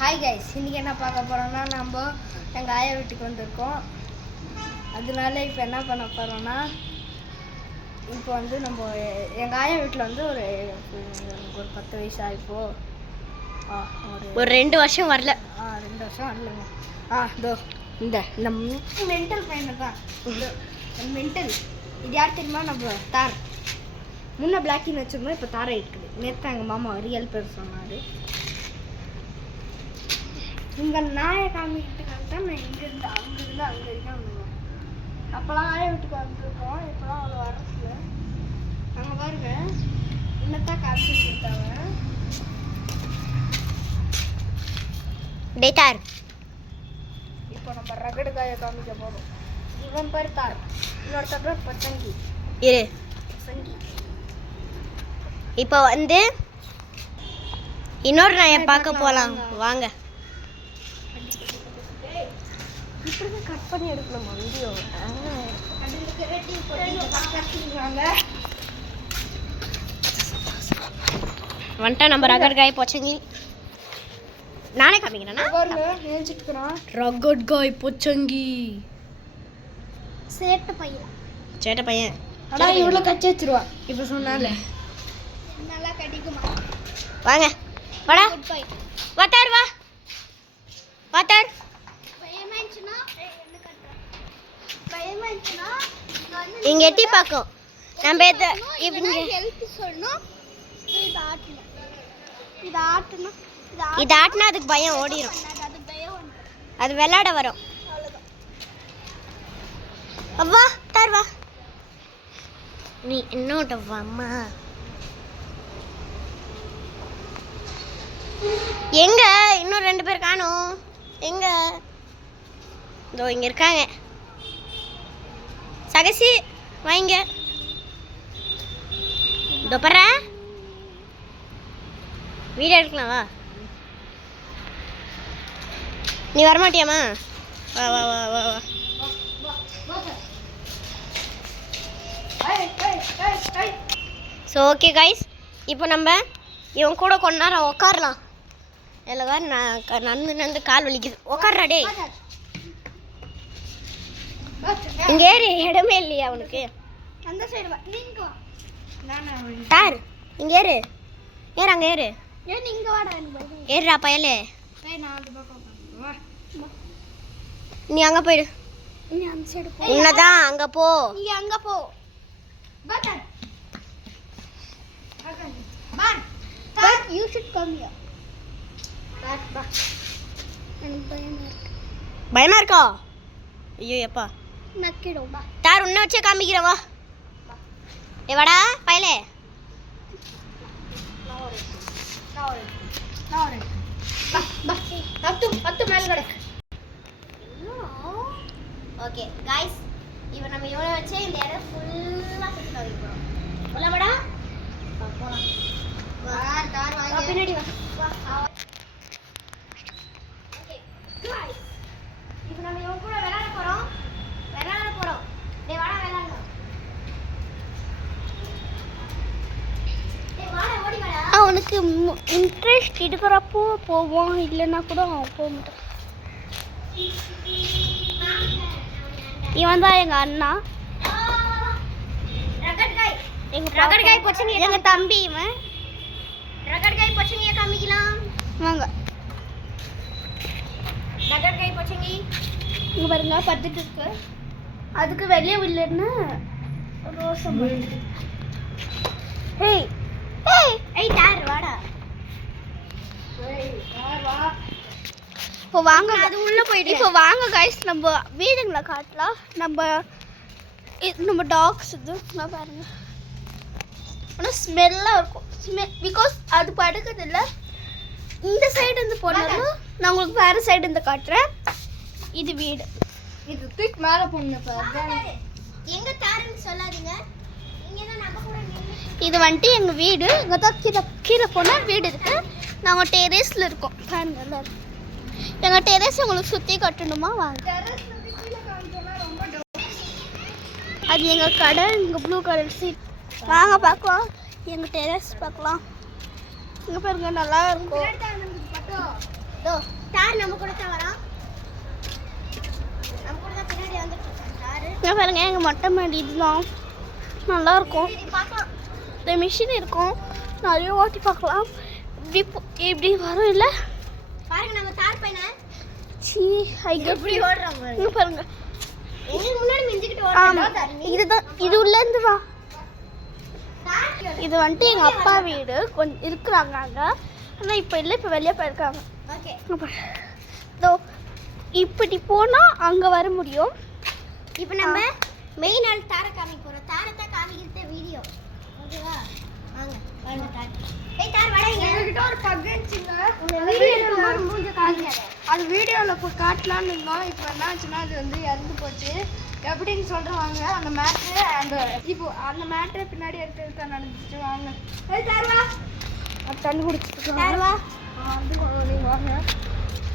Hi guys, இன்றைக்கி என்ன பார்க்க போகிறோன்னா நம்ம எங்கள் ஆயா வீட்டுக்கு வந்திருக்கோம். அதனால இப்போ என்ன பண்ண போகிறோன்னா இப்போ வந்து நம்ம எங்கள் ஆயா வீட்டில் வந்து ஒரு 10 வயசு ஆகிப்போ ஒரு 2 வருஷம் வரல. 2 வருஷம் வரலங்க. இதோ இந்த மென்டல் பையனை தான் மென்டல். இது யார் தெரியுமா? நம்ம தார். முன்னே பிளாக்கின்னு வச்சுருந்தோம், இப்போ தாரை இருக்குது. நேற்று எங்கள் மாமா ரியல் பேர் சொன்னார். இங்கே நாயை காமிக்கிறதுக்காக தான் நான் இங்கேருந்து அங்கேருந்து அங்கே வரைக்கும் வந்துடுவேன். அப்போலாம் ஆய வீட்டுக்கு வந்திருக்கோம், இப்போலாம் அவ்வளோ வரல. நாங்கள் பாருங்க இன்னத்தான் காமிச்சு கொடுத்தாங்க. டேட்டார் இப்போ நம்ம ரகடு காயை காமிக்க போகிறோம். இவன் பேர் தார், இன்னொருத்த பேர் பச்சங்கி. இரு சங்கி. இப்போ வந்து இன்னொரு நாயை பார்க்க போகலாம் வாங்க. இப்படி கட் பண்ணி எடுக்கணுமா வீடியோ? வந்துட்டா நம்ம ரகட் காய் பொச்சங்கி. நானே காமிக்கிறேன்னா நினைச்சிட்டுக்கிறான். ரகட் காய் பொச்சங்கி சேட்டை பையன். சேட்டை பையன். ஆனால் இவ்வளோ கச்சி வச்சிருவா. இப்போ சொன்னால நல்லா கடிக்குமா? வாங்க வாடா வாத்தார் வா வாத்தார். இங்க எட்டி பார்க்கும். நம்ம இவங்க இது ஆட்டினா அதுக்கு பயம் ஓடிடும். அது விளையாட வரும். அவ்வா தார் வா. நீ என்னோட வாம்மா. எங்க இன்னும் 2 பேர் காணும். எங்க? இதோ இங்க இருக்காங்க. சகசி வாங்க. இதோ பாரு, வீடியோ எடுக்கலாம் வா. நீ வரமாட்டியாமா? வா வா வா வா வா. ஸோ ஓகே கைஸ், இப்போ நம்ம இவன் கூட கொஞ்ச நேரம் உட்காரலாம். இதில் வேறு நடந்து கால் வலிக்குது. உட்கார்றா டே. இங்கே ஏறு, இடமே இல்லையா அவனுக்கு? அந்த சைடு வா. நீங்க வா. தார் இங்கே ஏறு. ஏறு அங்கே ஏறு. ஏன் நீங்க வாடா. ஏறுடா பயலே. நான் அந்த பக்கம் வா. நீ அங்கே போயிடு. நீ அந்த சைடு போ. உன்னதான் அங்கே போ. நீ அங்க போ. பட்டன் பான் தார். You should come here. தார் பா. எனக்கு பயமா இருக்கா? ஐயோ எப்பா நக்கிடும் பா. தார் உன்னை வச்சே காமிக்கிறேன் வா. ஏ வாடா பயலே. ஓகே गाइस, இப்போ நம்ம இவனை வச்சே இந்த இடம் ஃபுல்லா சுத்தி காமிக்க போறோம். போலாம் வாடா. போலாம். வா தார் வாங்க. பின்னாடி வா. வா. ஓகே गाइस, இப்போ நம்ம இவன் கூட விளையாட போறோம். டேய் வாடா விளையாடலாம். டேய் வாடா ஓடி வாடா. அவனுக்கு இன்ட்ரெஸ்ட் இருக்கிறப்போ போவோம், இல்லைன்னா கூட அவன் போக மாட்டான். இவன் தான் எங்கள் அண்ணா. ரகட் காய் பொச்சங்கி. எங்கள் தம்பி இவன். ரகட் காய் பொச்சங்கியை காமிக்கலாம் வாங்க. ரகட் காய் பொச்சங்கி இங்கே பாருங்க பத்துட்டு இருக்கு. அதுக்கு வெளியே இல்லைன்னு ரோசம். ஏய் ஏய் தார் வாடா. இப்போ வாங்க, அது உள்ள போயிடு. இப்போ வாங்க கைஸ், நம்ம வீடுங்களை காட்டலாம். நம்ம டாக்ஸ் இது நான் பாருங்க. ஆனால் ஸ்மெல்லாக இருக்கும். பிகாஸ் அது படுக்கிறது இல்லை. இந்த சைடு இருந்து போனாலும் நான் உங்களுக்கு வேறு சைடு இருந்து காட்டுறேன். இது வீடு. இது தூக்கி மேலே போடணும். எங்க தாருன்னு சொல்லாதீங்க. இங்க தான் நம்ம கூட இது வந்துட்டு எங்கள் வீடு. இங்கே தான் கீழே போனால் வீடு இருக்கு. நாங்கள் டெரேஸில் இருக்கோம். பாருங்க எல்லாரும். எங்கள் டெரேஸ் உங்களுக்கு சுற்றி கட்டணுமா? வாங்க. அது எங்கள் கடை. இங்கே ப்ளூ கலர் சீட். வாங்க பார்க்கலாம். எங்கள் டெரேஸ் பார்க்கலாம். இங்கே பாருங்க நல்லா இருக்கும். தார் நம்ம கூட தான் வரோம். நம்ம கூட தான் பின்னாடி வந்துட்டு இருக்கான் தார். இங்க பாருங்க எங்கள் மொட்டை மாடி இதுதான் நல்லா இருக்கும். பார்க்கலாம். இந்த மிஷின் இருக்கும், நிறைய ஓட்டி பார்க்கலாம். இப்படி வரும் இல்லை பாருங்க நம்ம தார் பையனை சீ எப்படி ஓடுறாங்க பாருங்க. இங்க பாருங்க. எங்களுக்கு முன்னாடி மிஞ்சிக்கிட்டு ஆமா ஓடுறாங்க. இதுதான், இது உள்ளேருந்து வா. தார் இது வந்துட்டு எங்கள் அப்பா வீடு கொஞ்சம் இருக்கிறாங்க அங்கே, ஆனால் இப்போ இல்லை, இப்போ வெளியே போயிருக்காங்க. ஓகே. இதோ இப்படி போனால் அங்கே வர முடியும். இப்போ நம்ம மெயின் ஆள் தாரை காமிக்க போறோம். தாரை தான் காமிக்கிற வீடியோ. ஓகேவா? வாங்க வாங்க தார். ஏய் தார் வாடா இங்க. எங்ககிட்ட ஒரு ககன்ச்சிங்க, இந்த வீடியோ எடுக்கும்போது மூஞ்ச காமிக்காத. அது வீடியோவில் இப்போ காட்டலான்னு இருந்தோம். இப்போ என்ன ஆச்சுன்னா அது வந்து இறந்து போச்சு. எப்படின்னு சொல்கிறாங்க அந்த மேட்ரு, அந்த இப்போ அந்த மேட்ரு பின்னாடி எடுத்து நடந்துச்சு. வாங்க தருவா தண்ணி குடிச்சிட்டு தார் வா. வந்து நீங்கள் வாங்க.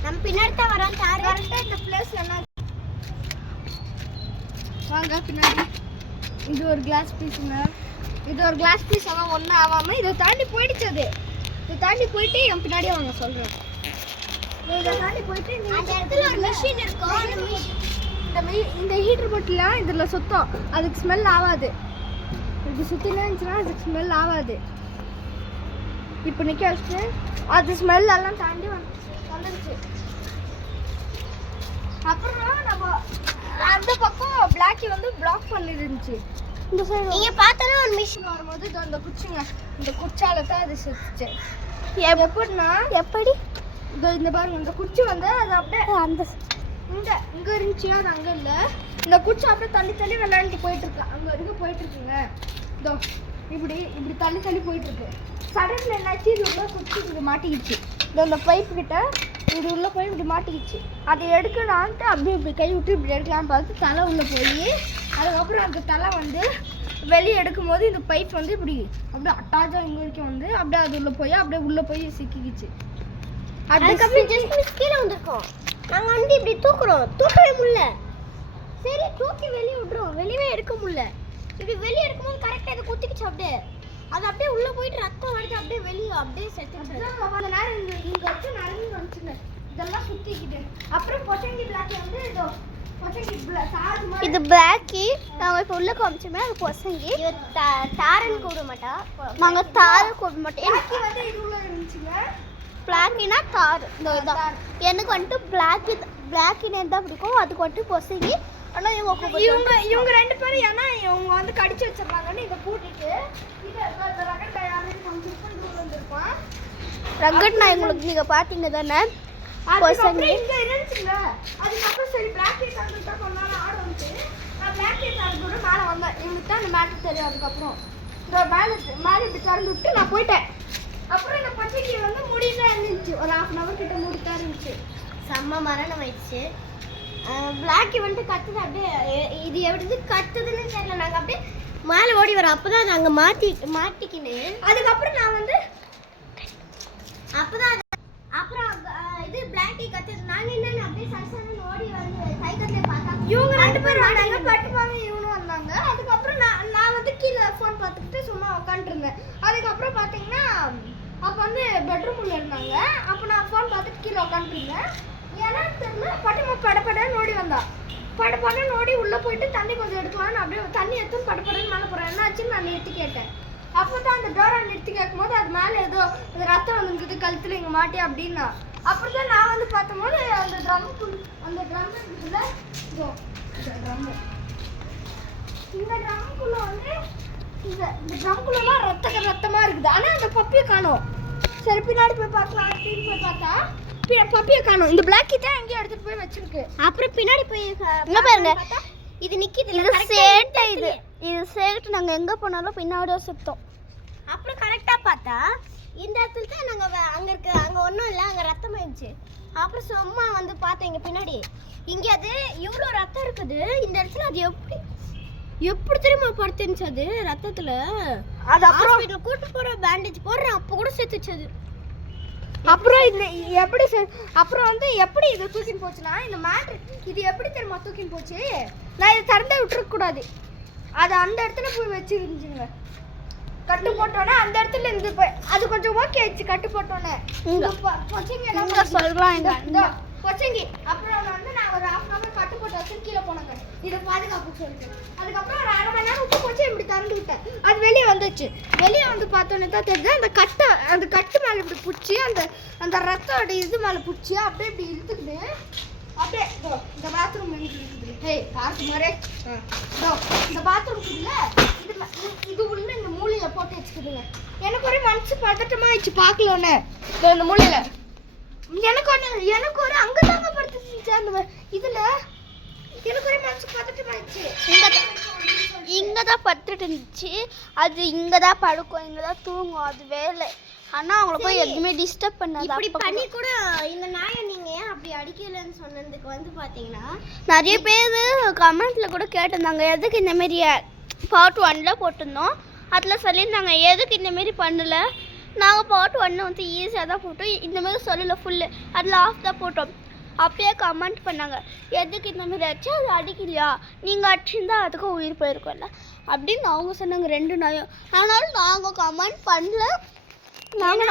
நம்ம பின்னாடி தான் வரோம் தார். கரெக்டாக இந்த பிளேஸ் நல்லா வாங்க பின்னாடி. இது ஒரு கிளாஸ் பீஸுங்க, இது ஒரு கிளாஸ் பீஸ். ஆனால் ஒன்றும் ஆகாமல் இதை தாண்டி போயிடுச்சு. அது இதை தாண்டி போயிட்டு என் பின்னாடியே வாங்க சொல்கிறேன். இதை தாண்டி போயிட்டு அந்த இடத்துல ஒரு மிஷின் இருக்கும். அந்த மிஷின் இந்த ஹீட்டர் போட்டுலாம் இதில் சுத்தம், அதுக்கு ஸ்மெல் ஆகாது. இப்படி சுற்றினா இருந்துச்சுன்னா அதுக்கு ஸ்மெல் ஆகாது. இப்போ நிற்க வச்சுட்டு அது ஸ்மெல் எல்லாம் தாண்டி வந்துருச்சு. அப்புறம் நம்ம அந்த பக்கம் பிளாக்கி வந்து பிளாக் பண்ணிருந்துச்சு. இந்த சைடு நீங்க பார்த்தா ஒரு மிஷின் வரும்போது இது அந்த குச்சிங்க, இந்த குச்சால தான் அது சுத்துச்சு. எப்படின்னா எப்படி இந்த பாருங்க, இந்த குச்சி வந்து அது அப்படியே அந்த இங்க இருந்துச்சு, அது அங்க இல்ல. இந்த குச்சி அப்படியே தள்ளி தள்ளி விளையாண்டு போயிட்டு இருக்கு. அங்க வரைக்கும் போயிட்டு இருக்குங்க. இதோ இப்படி இப்படி தள்ளி தள்ளி போயிட்டு இருக்கு. சடன்ல என்னாச்சு, இது உள்ள குச்சி இது மாட்டிக்கிச்சு. இந்த பைப்பு கிட்ட இது உள்ள போய் இப்படி மாட்டிக்கிச்சு. அதை எடுக்கலான்ட்டு அப்படியே இப்படி கை விட்டு இப்படி எடுக்கலான்னு பார்த்து தலை உள்ள போய், அதுக்கப்புறம் அந்த தலை வந்து வெளியே எடுக்கும் போது இந்த பைப் வந்து இப்படி அப்படியே அட்டாச்சா இங்க வரைக்கும் வந்து அப்படியே அது உள்ள போய் சிக்கிக்கிச்சு. அதுக்கப்புறம் ஜஸ்ட் மிஸ் கீழே வந்திருக்கோம். நாங்க வந்து இப்படி தூக்கவே முடியல. சரி தூக்கி வெளியே விட்டுறோம், வெளியவே எடுக்க முடியல. இப்படி வெளியே எடுக்கும்போது கரெக்டாக இது குத்திக்கிச்சு. அப்படியே அது அப்படியே உள்ள போயிட்டு ரத்தம் வருது, அப்படியே வெளியே அப்படியே செத்துச்சு. அந்த நேரம் இங்க வச்சு நடந்து வந்துச்சுங்க, இதெல்லாம் சுத்திக்கிட்டு. அப்புறம் பொச்சங்கி பிளாக்கி வந்து இதோ பொச்சங்கி சார்ஜ் மாதிரி இது பிளாக்கி நாம இப்ப உள்ள காமிச்சோமே, அது பொச்சங்கி. தாரன்னு கூப்பிட மாட்டா, நாங்க தார கூப்பிட மாட்டோம். எனக்கு வந்து இது உள்ள இருந்துச்சுங்க. பிளாக்கினா தார். எனக்கு வந்துட்டு பிளாக்கினே தான் பிடிக்கும், அதுக்கு வந்துட்டு பொசங்கி. ஆனால் இவங்க ரெண்டு பேரும் ஏன்னா இவங்க வந்து கடிச்சு வச்சிடறாங்கன்னு இதை கூட்டிட்டு ரங்கட் நான் உங்களுக்கு நீங்கள் பார்த்தீங்க தானே பொசங்கி இங்கே இருந்துச்சுங்க. அதுக்கப்புறம் சரி பிளாக்கி தாண்டிட்டா கொஞ்ச நாள் ஆட வந்துச்சு. நான் பிளாக்கி தாண்டிட்டு மேலே வந்தேன். இவங்களுக்கு தான் அந்த மேட்டு தெரியும். அதுக்கப்புறம் இந்த மேலே இப்படி திறந்து விட்டு நான் போயிட்டேன். அப்புறம் இந்த பச்சைக்கு வந்து முடிதான் இருந்துச்சு, ஒரு 1/2 hour கிட்ட முடிதான் இருந்துச்சு. செம்ம மரணம் ஆயிடுச்சு. பிளாக்கி வந்துட்டு கத்துது. அப்படியே இது எப்படி கத்துதுன்னு தெரியல. நாங்கள் அப்படியே மேலே ஓடி வரோம். அப்போதான் அது அங்கே மாட்டிக்கின்னு. அதுக்கப்புறம் நான் வந்து அப்போதான் அப்புறம் இது பிளாக்கி கத்துது. நாங்கள் என்னன்னு அப்படியே சைசானு ஓடி வந்து சைக்கிள்லேயே பார்த்தா இவங்க ரெண்டு பேரும் வந்தாங்க, பட்டுப்பாங்க இவனும் வந்தாங்க. அதுக்கப்புறம் நான் வந்து கீழே ஃபோன் பார்த்துக்கிட்டு சும்மா உட்காந்துருந்தேன். அதுக்கப்புறம் பார்த்தீங்கன்னா அப்போ வந்து பெட்ரூமில் இருந்தாங்க. அப்போ நான் ஃபோன் பார்த்துட்டு கீழே உட்காந்துருந்தேன். ஏன்னா தெரியல, பட்டுமா படப்படன்னு ஓடி வந்தா. படப்படன்னு ஓடி உள்ளே போயிட்டு தண்ணி கொஞ்சம் எடுக்கலான்னு அப்படியே தண்ணி எடுத்து படப்படன்னு மேலே போகிறேன். என்னாச்சுன்னு நான் நிறுத்தி கேட்டேன். அப்போ தான் அந்த டோரை நிறுத்தி கேட்கும்போது அது மேலே ஏதோ ரத்தம் வந்துருக்குது கழுத்தில் இங்கே மாட்டி அப்படின்னா. அப்புறம் தான் நான் வந்து பார்த்தபோது அந்த ட்ரம் இருக்குல்ல, இதோ இந்த ட்ரம்மு, இந்த ட்ரம்குள்ளே வந்து இந்த ட்ரம்குள்ளெல்லாம் ரத்தமாக இருக்குது. ஆனால் அந்த பப்பியை காணோம். சரி பின்னாடி போய் பார்க்கலாம் அப்படின்னு போய் பார்த்தா பப்பியை காணோம். இந்த பிளாக்கி தான் எங்கேயும் எடுத்துகிட்டு போய் வச்சிருக்கு. அப்புறம் பின்னாடி போய் பாருங்க, இது நிற்கிது. இது சேட்டு நாங்கள் எங்கே போனாலும் பின்னாடியோ சுத்தம். அப்புறம் கரெக்டாக பார்த்தா இந்த இடத்துல தான் நாங்கள் அங்கே ஒன்றும் இல்லை, அங்கே ரத்தம் ஆயிடுச்சு. அப்புறம் சும்மா வந்து பார்த்தேன் இங்கே பின்னாடி, இங்கே அது இவ்வளோ ரத்தம் இருக்குது. இந்த இடத்துல அது எப்படி தெரியுமா படுத்துருந்துச்சு அது ரத்தத்தில். அது அப்புறம் ஹாஸ்பிட்டல் கூட்டு போகிற பேண்டேஜ் போடுறேன், அப்போ கூட செத்துச்சு அது. அப்புறம் இந்த எப்படி அப்புறம் வந்து எப்படி இதை தூக்கின்னு போச்சுன்னா, இந்த மேட்ரு இது எப்படி தெரியுமா தூக்கின்னு போச்சு, நான் இதை திறந்தே விட்டுருக்க கூடாது. அது அந்த இடத்துல போய் வச்சுருந்துச்சுங்க. கட்டு போட்டோன்னே அந்த இடத்துல இருந்து அது கொஞ்சம் ஓகே ஆயிடுச்சு. கட்டு போட்டோன்னே பொச்சங்கி என்ன சொல்றாங்க பொச்சங்கி. அப்புறம் நான் ஒரு 1/2 hour கட்டு போட்டு வச்சு கீழே போனாங்க இதை பாதுகாப்பு சொல்லிட்டு. அதுக்கப்புறம் ஒரு 1/2 மணி நேரம் உப்பு போச்சு இப்படி திறந்து விட்டேன். அது வெளியே வந்துச்சு. வெளியே வந்து பார்த்தோன்னே தான் தெரியுது அந்த கட்டு மேலே இப்படி பிடிச்சி அந்த ரத்தோட இது மேலே பிடிச்சி அப்படியே இப்படி இழுத்துக்கிட்டு அப்படியே இந்த பாத்ரூம் இருக்குது. ஹே பார்த்து மாதிரி இந்த பாத்ரூம் இருக்குல்ல இது உள்ள இந்த மூலையில போட்டு வச்சுக்குதுங்க. எனக்கு ஒரே மனசு பதட்டமா ஆயிடுச்சு பார்க்கலன்னு. இந்த மூலையில எனக்கு ஒரு அங்கதாங்க படுத்துச்சு அந்த இதுல. எனக்கு ஒரே மனசு பதட்டமா ஆயிடுச்சு. இங்கதான் படுத்துட்டு இருந்துச்சு. அது இங்கதான் படுக்கும், இங்கதான் தூங்கும். அது வேலை. ஆனா அவங்கள போய் எதுவுமே டிஸ்டர்ப் பண்ணாது. இப்படி பண்ணி கூட இந்த நாயை நீங்க ஏன் அப்படி அடிக்கலன்னு சொன்னதுக்கு வந்து பாத்தீங்கன்னா நிறைய பேர் கமெண்ட்ல கூட கேட்டிருந்தாங்க எதுக்கு இந்த மாதிரி பார்ட் 1ல போட்டிருந்தோம். அதில் சொல்லியிருந்தாங்க எதுக்கு இந்த மாரி பண்ணல. நாங்கள் பார்ட் 1 வந்து ஈஸியாக தான் போட்டோம், இந்த மாதிரி சொல்லலை ஃபுல்லு, அதில் ஆஃப் தான் போட்டோம். அப்பயே கமெண்ட் பண்ணாங்க எதுக்கு இந்த மாதிரி ஆச்சு, அது அடிக்கலையா, நீங்கள் அடிச்சிருந்தா அதுக்கும் உயிர் போயிருக்கோம்ல அப்படின்னு அவங்க சொன்னாங்க 2 நாயும். ஆனாலும் நாங்கள் கமெண்ட் பண்ணல. நாங்கள்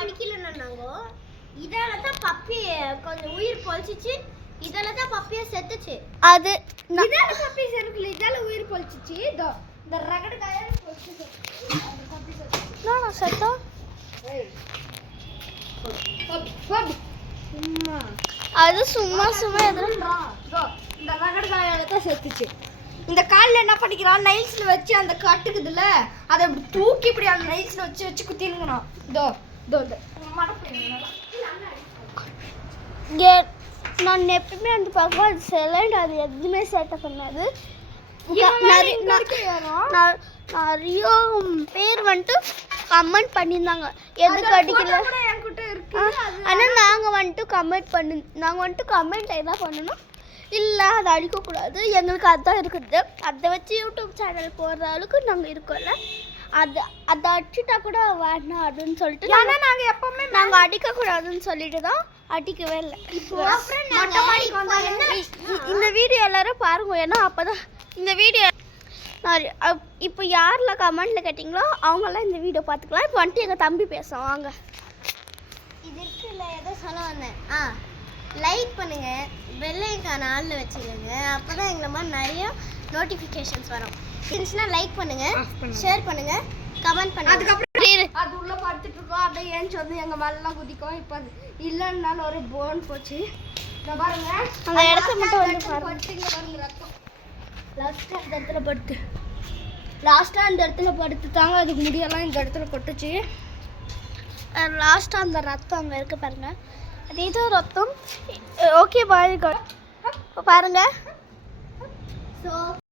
அடிக்கலன்னாங்க. இதால தான் பப்பி கொஞ்சம் உயிர் பொழிச்சிச்சு. இதால தான் பப்பியை செத்துச்சு. அது இதால பப்பி செத்துக்கல, இதால உயிர் பொழிச்சிச்சு. இந்த ரகடு காயால பொழிச்சிச்சு. நான் செத்தோம். அது சும்மா இந்த ரகடு காயால தான் செத்துச்சு. இந்த காலில் என்ன பண்ணிக்கிறான், நைல்ஸ்ல வச்சு அந்த கட்டுக்குதுல அதை இப்படி தூக்கி இப்படி அந்த நைல்ஸ்ல வச்சு குத்தினுங்கண்ணா. நான் எப்பயுமே வந்து பார்க்கும்போது அது சைலண்ட், அது எதுவுமே சேட்டை பண்ணாது. நிறைய பேர் வந்துட்டு கமெண்ட் பண்ணியிருந்தாங்க எதுக்கு அடிக்கல. ஆனால் நாங்கள் வந்துட்டு கமெண்ட் என்ன பண்ணணும், இல்லை அதை அடிக்கக்கூடாது, எங்களுக்கு அதுதான் இருக்குது, அதை வச்சு யூடியூப் சேனல் போடுற அளவுக்கு நாங்கள் இருக்கோம்ல, அதை அடிச்சுட்டா கூட வேணாம் அப்படின்னு சொல்லிட்டு நாங்கள் எப்பவுமே நாங்கள் அடிக்கக்கூடாதுன்னு சொல்லிட்டு தான் அடிக்கவே இல்லை. இந்த வீடியோ எல்லாரும் பாருங்க, ஏன்னா அப்போதான் இந்த வீடியோ இப்போ யாரெல்லாம் கமெண்ட்ல கேட்டிங்களோ அவங்கெல்லாம் இந்த வீடியோ பார்த்துக்கலாம். இப்போ வந்துட்டு எங்கள் தம்பி பேசுவோம் வாங்க. இது இருக்குல்ல ஏதோ சொல்ல வந்தேன். லைக் பண்ணுங்க, பெல் ஐகான் ஆல்ல வச்சுக்கோங்க, அப்பதான் எங்களை மாதிரி நிறைய நோட்டிஃபிகேஷன்ஸ் வரும். இருந்துச்சுன்னா லைக் பண்ணுங்க, ஷேர் பண்ணுங்க, கமெண்ட் பண்ணுங்க. அதுக்கப்புறம் அது உள்ள படுத்துட்டு இருக்கோம், அப்படியே ஏஞ்சி வந்து எங்க மேலாம் குதிக்கும். இப்போ அது இல்லைன்னாலும் ஒரு போன் போச்சு. இந்த பாருங்க அந்த இடத்த மட்டும் வந்து பாருங்க ரத்தம். லாஸ்ட்டாக அந்த இடத்துல படுத்து தாங்க அதுக்கு முடியெல்லாம் இந்த இடத்துல கொட்டுச்சு. லாஸ்ட்டாக அந்த ரத்தம் அங்கே இருக்கு பாருங்க, அதே தான் ரத்தம். ஓகே பாய் பாருங்க. ஸோ